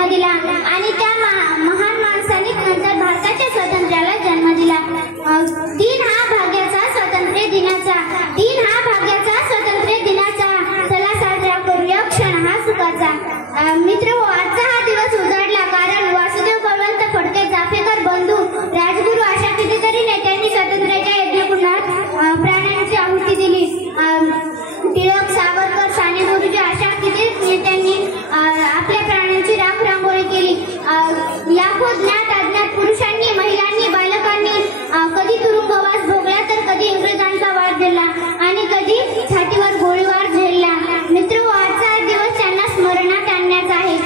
जन्म दिला आणि त्या महान माणसाने नंतर भारताच्या स्वातंत्र्याला जन्म दिला। दिन हा भाग्याचा स्वातंत्र्य दिनाचा, दिन हा भाग्याचा स्वातंत्र्य दिनाचा, चला साजरा करूया क्षण हा सुखाचा। मित्र हो, आजचा हा दिवस उजाडला कारण वासुदेव बळवंत फडके, चाफेकर बंधू, राजगुरू अशा कितीतरी नेत्यांनी स्वातंत्र्याच्या यज्ञकुंडात प्राणांची आहुती दिली। टिळक, सावरकर, साने गुरुजी अशा किती नेत्यांनी आपल्या प्राणांची राख रांगोळी केली। लाखो ज्ञात अज्ञात पुरुषांनी, महिलांनी, बालकांनी कधी तुरुंगवास भोगला तर कधी इंग्रजांचा वाद दिला आणि कधी छातीवर गोळीबार झेलला। मित्र, आजचा दिवस त्यांना स्मरणात आणण्याचा आहे।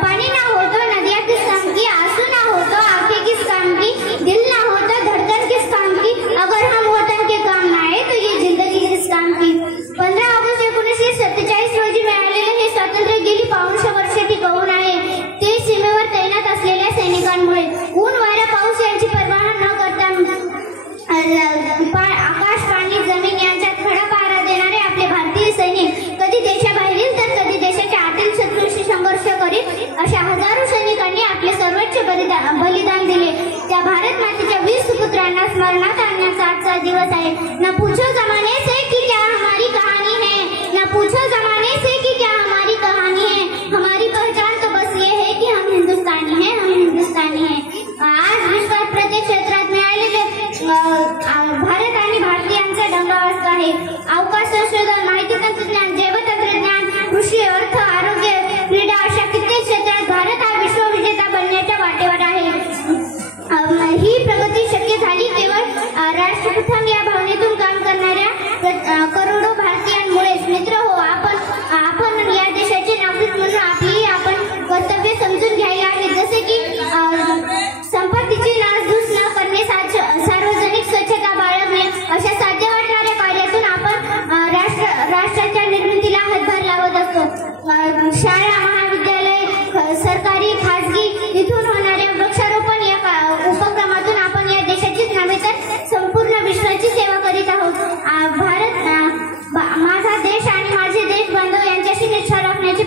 पानी ना हो तो नदिया किस काम की, आंसू ना हो तो आंखें किस काम की, दिल ना हो तो धड़कन किस काम की, अगर हम वतन के काम ना आए तो ये जिंदगी किस काम की। 15 ऑगस्ट 1947 रोजी मिळालेले हे स्वातंत्र्य गेली 52 वर्षे टिकवून आहे ते सीमेवर तैनात असलेल्या सैनिकांमुळे। ऊन, वारा, पाऊस यांची पर्वा न करता आकाश, पाणी, जमीन यांच्यात खडा पहारा देणारे आपले भारतीय सैनिक कधी देशाबाहेरील तर कधी देशाच्या आतील शत्रूशी संघर्ष करीत अशा हजारो सैनिकांनी आपले सर्वोच्च बलिदान दिले। त्या भारत मातेच्या 20 सुपुत्रांना स्मरणात आणण्याचा आजचा दिवस आहे। न पूछो जमाने से कि क्या हमारी कहानी है, न पूछो जमाने से कि क्या हमारी कहानी है, हमारी पहचान तो बस ये है कि हम हिंदुस्तानी हैं, हम हिंदुस्तानी हैं। आज विश्वात प्रत्येक क्षेत्रात मिळालेले भारत आणि भारतीयांचा डंकावाजता आहे। अवकाश संशोधन, माहिती तंत्रज्ञान, जैवतंत्रज्ञान, कृषी, अर्थ, आरोग्य, क्रीडा अशा कित्येक क्षेत्रात भारत हा विश्वविजेता बनण्याच्या वाटेवर आहे। ही प्रगती शक्य झाली केवळ राष्ट्रप्रथम या भावनेतून काम करणाऱ्या करोडो भारतीयांमुळेच। मित्र हो, आपण या देशाचे नागरिक म्हणून आपली कर्तव्य समजून घ्यायला आहे, जसे की संपत्तीची नासधूस न करणे, सार्वजनिक स्वच्छता बाळगणे अशा साध्य वाटणाऱ्या कार्यातून आपण राष्ट्राच्या निर्मितीला हातभार लावत असतो। शाळा, महाविद्यालय, सरकारी, खाजगी इथून होणाऱ्या वृक्षारोपण या उपक्रमातून आपण या देशाचीच नव्हे तर संपूर्ण विश्वाची सेवा करीत आहोत। माझा देश आणि माझे देश बांधव यांच्याशी निष्ठा राखण्याची